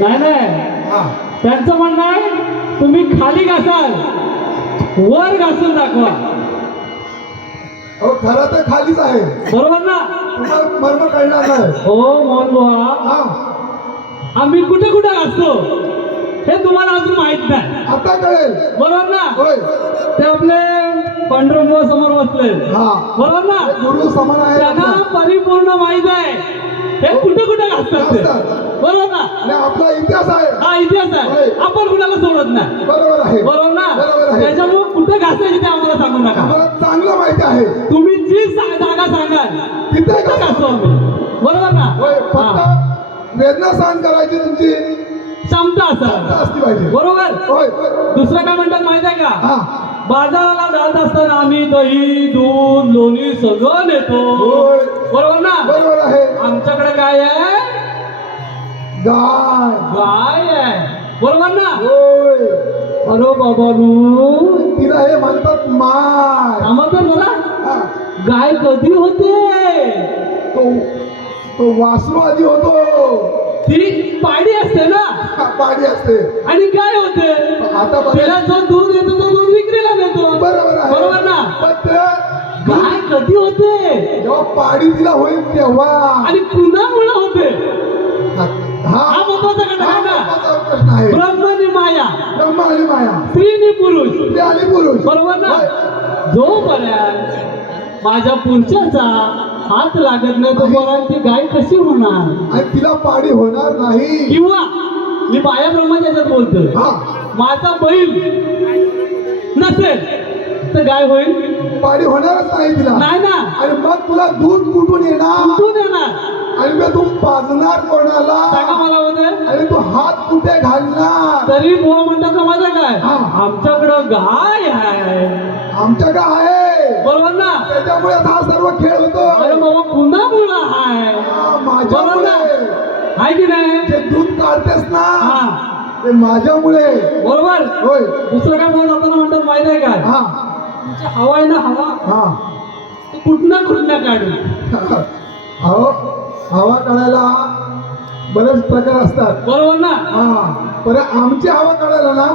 नाही नाही. त्यांचं म्हणणं आहे तुम्ही खाली घासाल वर घासून दाखवा. खरं तर खालीच आहे. बरोबर ना? तुम्हाला मर्म कळणार नाही. हो मोहन बुवा हा. आम्ही कुठे कुठे घासतो हे तुम्हाला अजून माहीत नाही. आता कळेल. बरोबर ना? होय. ते आपले पांडुरंग समोर बसले. हा. बरोबर ना? गुरु समान आहे त्यांना. परिपूर्ण माहीत आहे. हे कुठे कुठे घासतात ते? आहे. बरोबर ना? त्याच्यामुळे कुठे घासायचे ते आम्हाला सांगू नका. चांगलं माहिती आहे. तुम्ही जी जागा सांगाल तिथे तिथे घासा. घासतो बरोबर ना. फक्त वेदना सहन करायची तुमची. क्षमता क्षमता असा असली पाहिजे. बरोबर? दुसरं काय म्हणतात माहीत आहे का? बाजाराला जात असताना आम्ही दही दूध लोणी सगळं नेतो. बरोबर ना? बरोबर आहे. आमच्याकडे काय आहे? गाय. गाय आहे. बरोबर ना? होय. अरे बाबानू. तिला हे म्हणतात माय आम्हाला मला हा. गाय कधी होते? तो तो वासरू आधी होतो. ती पाडी असते ना? पाडी असते. आणि गाय होते. आता तिला जो दूध येतो तो दूध विक्रीला देतो. बरोबर बरोबर ना? गाय कधी होते? जेव्हा पाडी तिला होईल तेव्हा. आणि कुणामुळे होते. हा. महत्त्वाचा घटक आहे ना महत्त्वाचा प्रश्न आहे ब्रह्म आणि माया ब्रह्मा आणि माया स्त्री आणि पुरुष. ते आली पुरुष. बरोबर ना? होय. जोपर्यंत माझ्या पुरुषाचा हात लागत नाही तोपर्यंत ती गाय कशी होणार? आणि तिला पाडी होणार नाही. किंवा मी माया ब्रह्माच्या याच्यात बोलतोय. हा. माझा बैल नसेल तर गाय होईल? पाडी होणारच नाही तिला. नाही ना? आणि मग तुला दूध कुठून येणार? कुठून येणार? आणि मग तू पाजणार सांगा कोणाला मला होते आणि तू हात कुठे घालणार? तरी बुवा म्हणतात ना माझं काय हा. आमच्याकडं गाय आहे. आमच्याकडे आहे. बरोबर ना? त्याच्यामुळे हा सर्व खेळ अरे होतो बाबा पुन्हा मुलं आहे. हा, बरोबर माझ्यामुळे ना? आहे की नाही? जे दूध काढतेस ना? हा. ते माझ्यामुळे. बरोबर? होय. दुसरं काय बोलत जाताना म्हणतात माहीत आहे काय हा. तुमची हवा आहे ना हवा? हा. ती कुठनं कुठनं काढू? अहो हवा काढायला बरेच प्रकार असतात. बरोबर ना? हा. पण आमची हवा काढायला ना